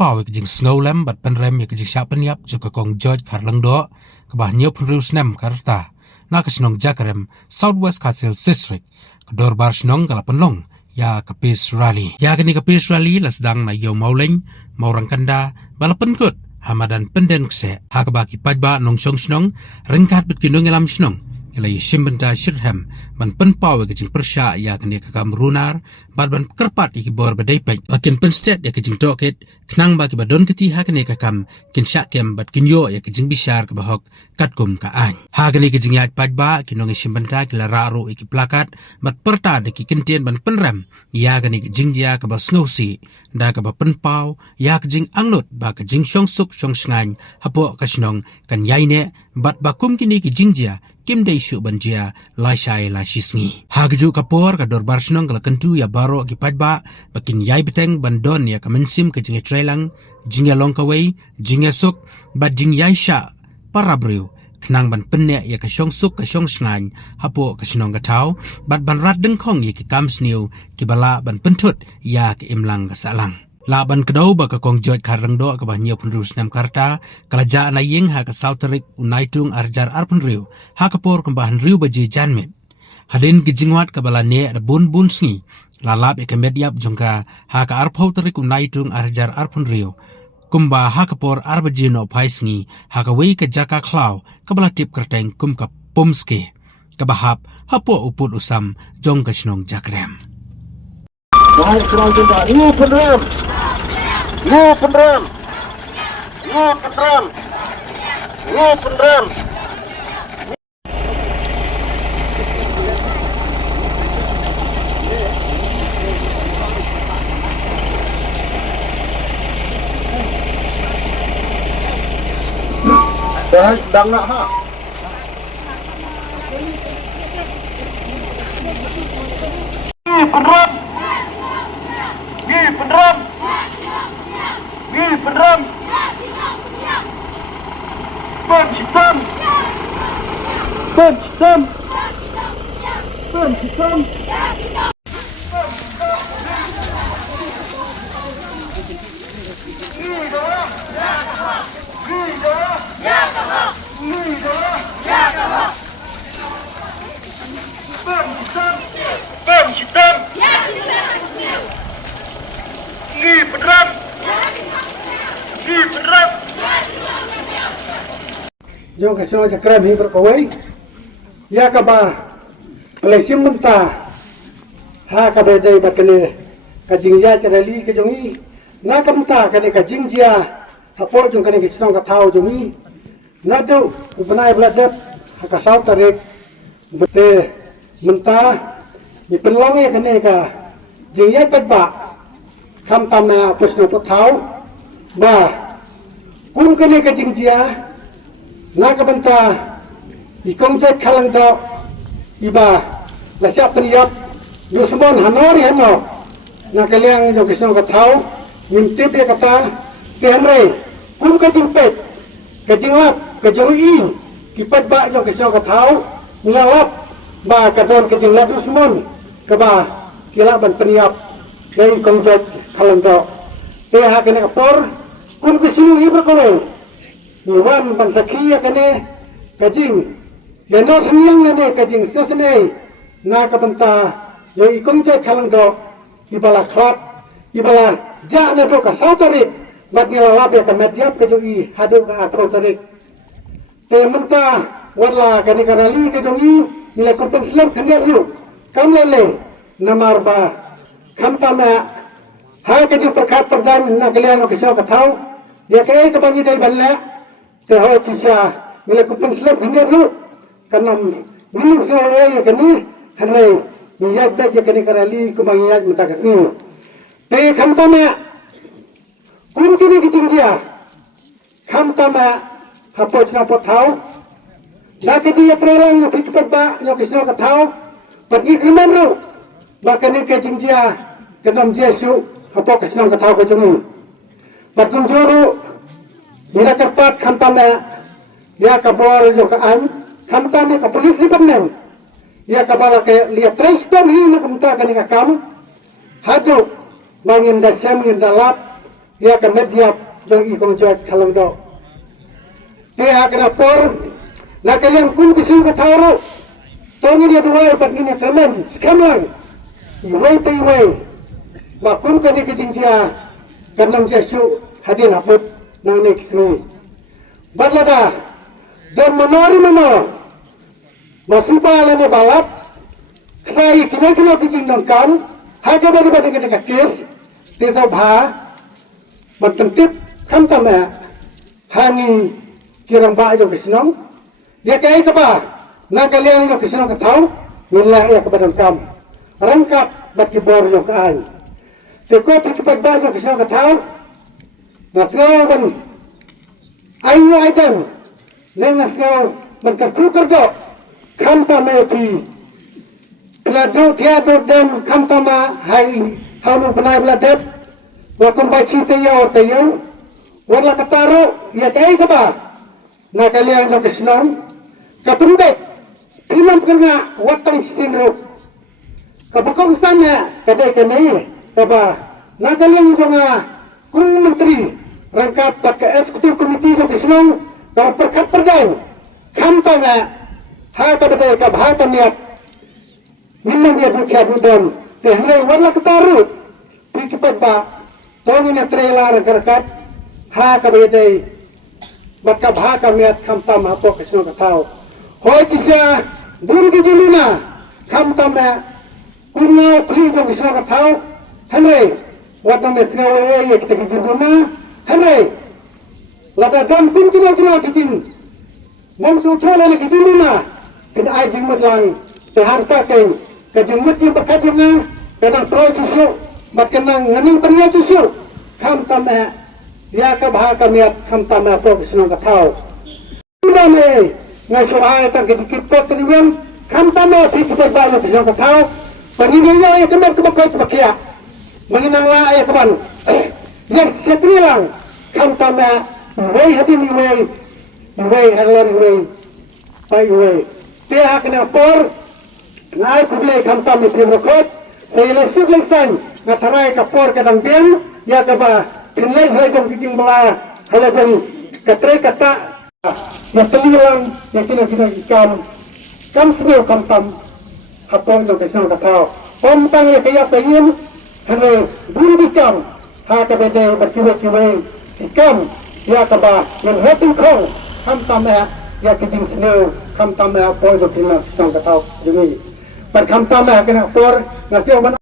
pau ke jing snowlam bat pynrem ke jingshah pynïap juga Kong Joit karlang do ke bah nyop penriu snem karta na ke Shnong Jakrem Southwest Castle District ke Dorbar Shnong kala pynlong ya ke Peace Rally ya ke ni ke Peace Rally la sedang na yo mauleng maurang kanda bala penkut hamadan penden kse ha ke baki pajba nong shnong rengkat bet kinong elam shnong kelai shimbenta shirham ban penpau ke jing persya ya ke ni ke kamrunar bat ban kerpat iki bor badai pai bakin penstet ya ke jing doket knang baki badon keti ha ke ni ke kam kin syakem bat kinyo ya ke jing bishar ke bahok katkum ka an ha ke ni ke jing ya pajba kinong shimbenta kila raru iki plakat bat perta de ki kintien ban pynrem ya ke ni ke jing dia ke bas ngosi da ke ba penpau ya ke jing angnut ba ke jing shong suk shong shngan hapo ka shnong kan yaine bat bakum kini ke jing dia kim dei shu banjia la shai la shisngi hagju kapor ka Dorbar Shnong kala kentu ya baro ki pajba bakin yai beteng bandon ya kamensim ke jinge trailang jinge longkawai jinge suk bat jing yai sha parabriu knang ban penne ya ka shong suk ka shong shngan hapo ka Shnong ka tau bat ban rat deng khong ya ki kams new ki bala ban pentut ya ki imlang ka salang laban kedau ba ka Kong Joit karang do ka banyo penriu snem karta kala ja na yeng ha ka sauterik unaitung arjar arpenriu ha ka por kembahan riu baji janmet hadin gijingwat ka bala ne bun bun sngi lalap e ka mediap jongka ha ka arpauterik unaitung arjar arpenriu kumba ha ka por arbaji no paisngi ha ka wei ka jaka klau ka bala tip kerteng kum ka pumske ka bahap hapo uput usam jong ka Shnong Jakrem Baik Shnong Jakrem ini pynrem ini pynrem ini pynrem ini pynrem dah sedang nak ha ini pynrem ini pynrem ini pynrem pynrem pynrem pynrem Jom ke Shnong Jakrem hi berkawai ya kaba Malaysia mentah ha kaba dai bakene ka jingja rally ke jongi na kamta kane ka jingja hapo jong kane ke Shnong ka thau jongi na do ubanai bladat ha ka sau tarik bete mentah ni penlong ya kane ka jingja patba kham tamna pusno ko thau ba kum kane ka jingja na ka banta i Kong Joit kalang do iba la siap pynïap dusmon halor hano na kaliang jo Shnong ka thau mintip ya kata pynrem kum ka jingpet ka jinglap ka joi kipat ba jo Shnong ka thau ngalap ba ka don ka jinglap dusmon ka ba kila ban pynïap dei Kong Joit kalang do te ha kene ka por kum ka sinu hi berkolong Iwan pansakhiya kane kajing yano seniang lane kajing sosne na katanta yo Kong Joit kalang do ibala klap ibala ja na do ka sautarik bat ngilalap ya ka mediap ka joi hadu ka atrotarik te menta warla kane karali ka jongi nilai korban Islam khander ru kam lele namar ba kam tama ha kajing perkat perdan na kalian ka Shnong ka thau ya ke ka bangi dai balla te ho tisya nilai korban Islam khander ru kanam minum saya ya kani hanai niat baik ya kani karali kumangiat mata kasih te kham tama kum kini kicing dia kham tama hapo chna po thau na kiti ya prerang ya pikpat ba ya Shnong ka thau pagi kriman ru ba kani kicing dia kanam dia su hapo Shnong ka thau ka junu batum juru mira kerpat kham tama ya kabor yo ka an kham tama ka polis libatnem ya kabala ke lihat restom hi na kumta kani ka kam hadu bangin da sem ngin da lap ya ka mediap dong I Kong Joit Khalong do dia kena por na kalian kun kisung ka tawro tongi dia dua pat ni tremen skamlang iway pa iway ba kun ka ni kijingsia kanang jesu hadin apot nang ni kismi badlada dan menori masupa lene balap sai kina kijing dong kam haga bagi kita kes desa bha bertentip kan tama hangi kirang ba jo kisnong dia kai ka ba na kalian jo kisnong ka tau nilai ya kepada kam rangkat bagi bor jo ka ai te ko pikipat ba jo kisnong ka tau nasgau ban ayu aidan len nasgau ban ka kerdo kan tama pi Kelado tiado dan kantama hai halu benai beladep wakum baci tayo wala kataro ya kai ka ba na kalian jo kisnong kapundek pinam kerna watang sinro kapakong sana kadai kene kaba na kalian jo nga kung menteri rangkat pat ka eksekutif komiti jo kisnong ka perkat pergan kantanga ha ka bedai ka bahata niat Minang dia bukia budam, tehlai warna ketaru, pikipat ba, tongi na trailer kerkat, ha kabedai, batka bha kamiat kamtam apo kisno katau, hoi tisya bun kijiluna, kamtam na kunga prigo kisno katau, henry, warna mesgawe ye kita kijiluna, henry, lada dam kun kina kijin, bom suthola le kijiluna, kina ai jingmat lang, teharta keng. Kajenggut yang berkajengnya kadang proy susu berkenang nganing pria susu kam tamah ya ka bha kamiat kam tamah pro kisnong katau dame ngai soai tak dikit pot triwen kam tamah thi kipat ba kisnong katau pangini ya kemat ke bakoi bakia menginang la ya kaban ya setrilang kam tamah wei hati ni wei halor wei pai wei dia kena por nai kublai kamtam ni prokot saya lesuk lesan ngatarai kapor kadang biang ya kaba pinlai hajong kijing bala halajong katre kata ya telilang ya kina ikam kam semua kamtam hapon jong kesang katau pomtang ya kaya pengen hane bundikam ha kabede berkiwe ikam ya kaba yang hatin kong kamtam ya kijing snow kamtam ya poi jong kesang katau jemi berkamtam kena por ngasih